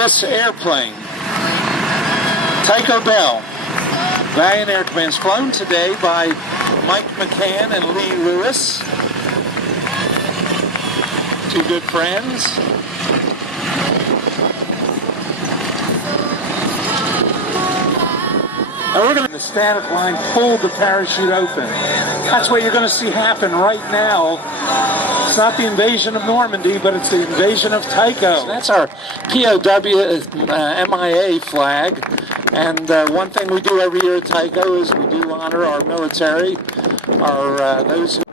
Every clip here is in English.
this airplane. Tico Bell, Valiant Air Command, flown today by Mike McCann and Lee Lewis, two good friends. And we're going to, the static line, pull the parachute open. That's what you're going to see happen right now. It's not the invasion of Normandy, but it's the invasion of Tico. That's our POW MIA flag. And one thing we do every year at Tico is we do honor our military, our those who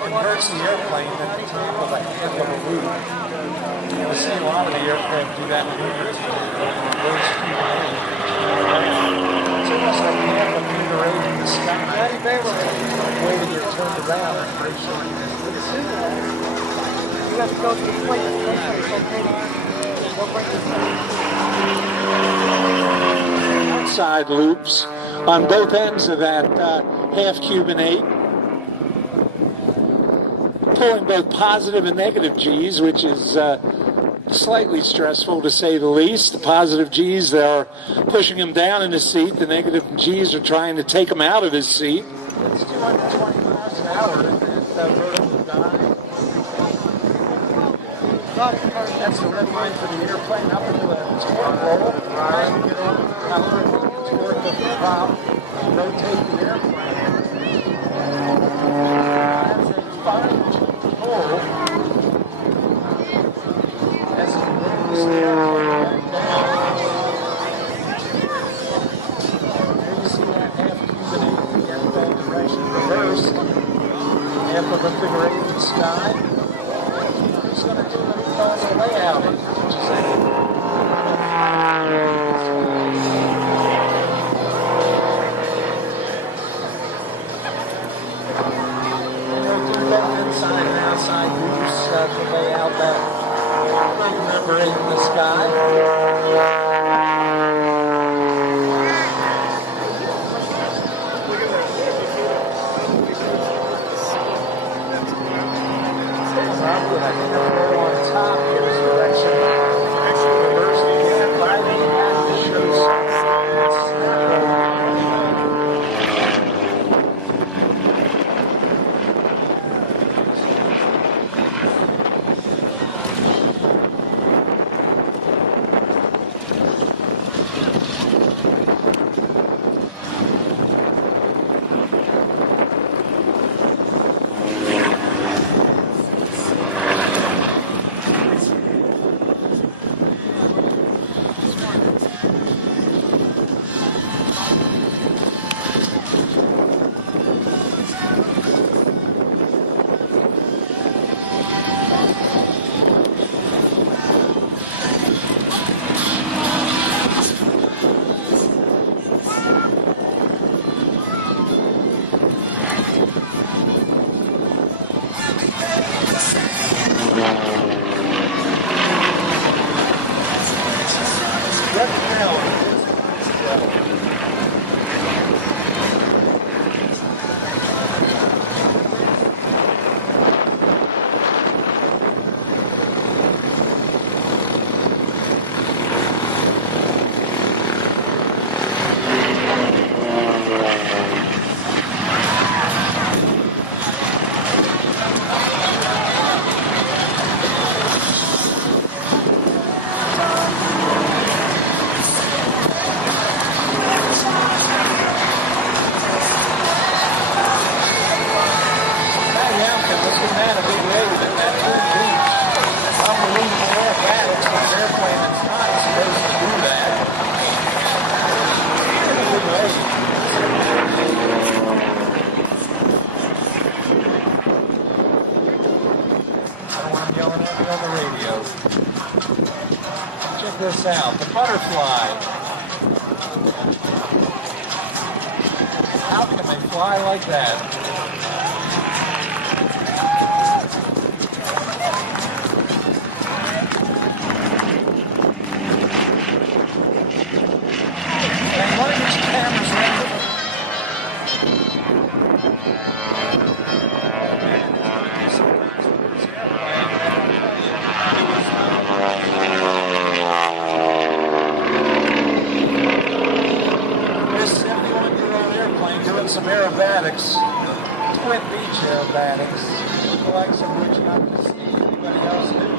converts the airplane at the top of a half of a loop. You'll see a lot of the aircraft do that in movers. It's almost like half a meter eight in the sky. Way to get turned around. You have to go to the plate. Outside loops on both ends of that half Cuban 8. Pulling both positive and negative G's, which is slightly stressful to say the least. The positive G's are pushing him down in his seat. The negative G's are trying to take him out of his seat. It's 220 miles an hour in that vertical dive. That's the red line for the airplane up into the torque roll. Trying to get over the power torque of the prop and rotate the airplane. That's a fine pull as it moves the airplane down. There you see that half Cuban 8 get that direction reversed. Half of a figure 8 in the sky. He's going to do what he calls a layout, which is a inside and outside loops to lay out that number 8 in the sky. With a handle on top, gives direction. Reverse the hand by the hand to show video. Check this out, the butterfly. How can they fly like that? And one of these cameras right here. This 71-year-old airplane doing some aerobatics, twin beach aerobatics, the likes of which not to see anybody else doing.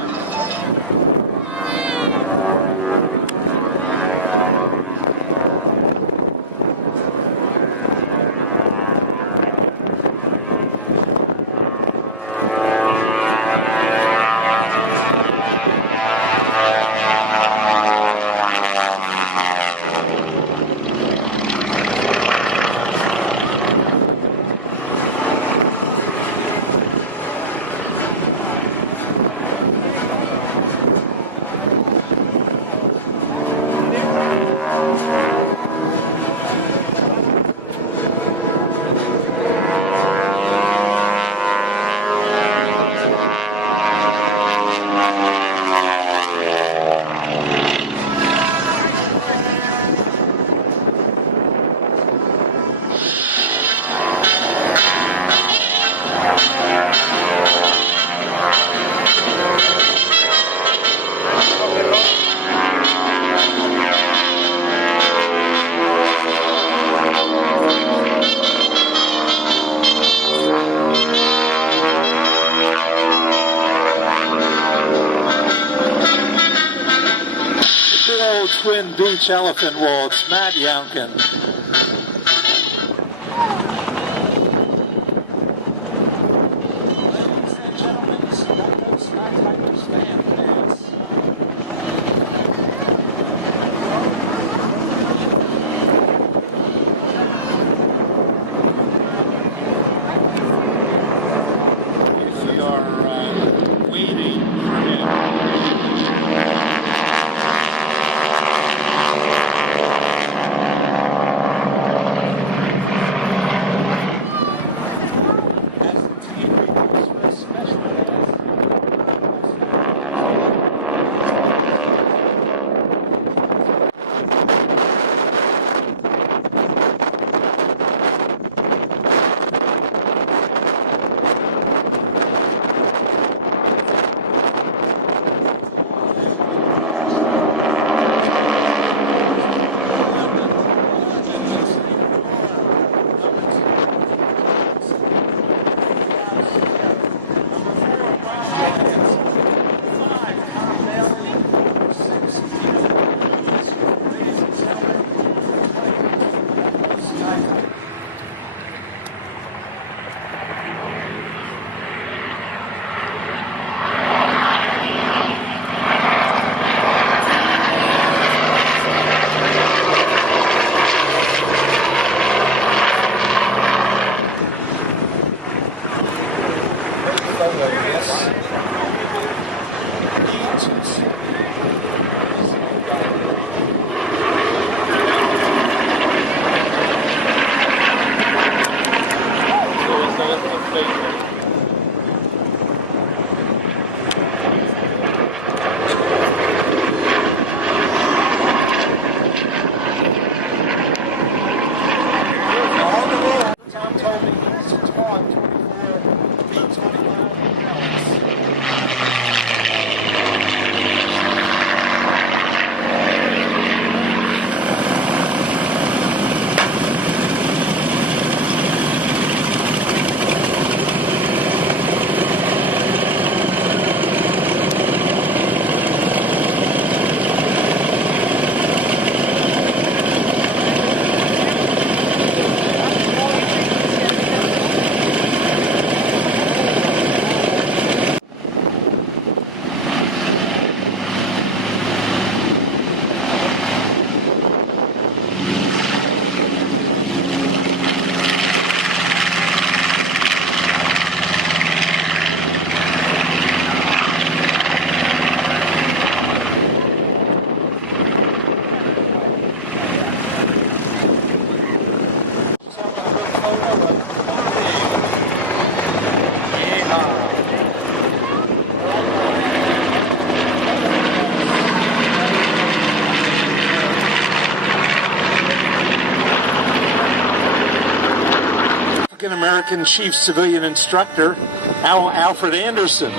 Twin beach elephant waltz, Matt Younkin. Ladies and gentlemen, this is Tico Sky Tigers fan dance. We are waiting for him. second chief civilian instructor, Alfred Anderson.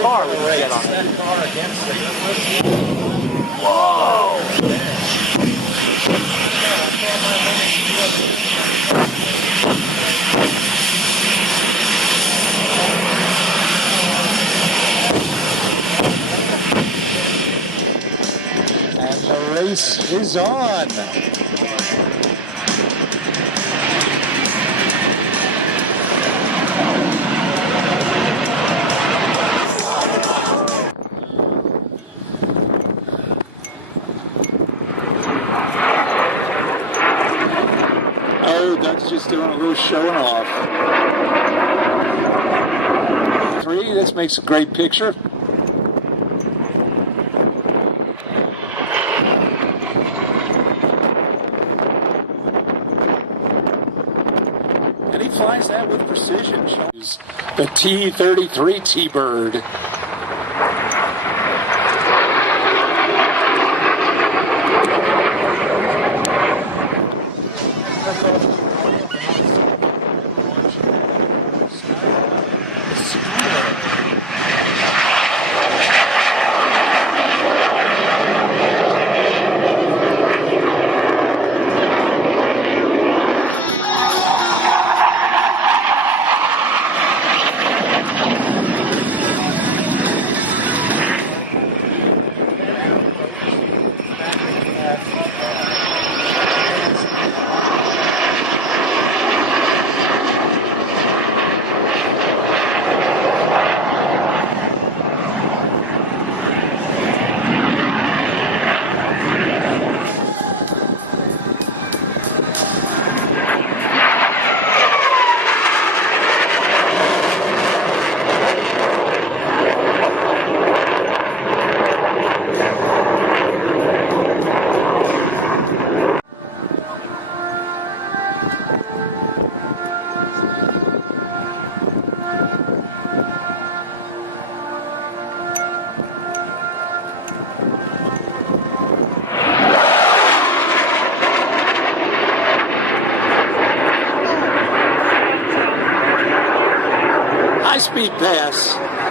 Car we can get on. Whoa! And the race is on. Oh, Doug's just doing a little showing off. 3, this makes a great picture. And he flies that with precision. Shows the T-33 T-Bird. High-speed pass.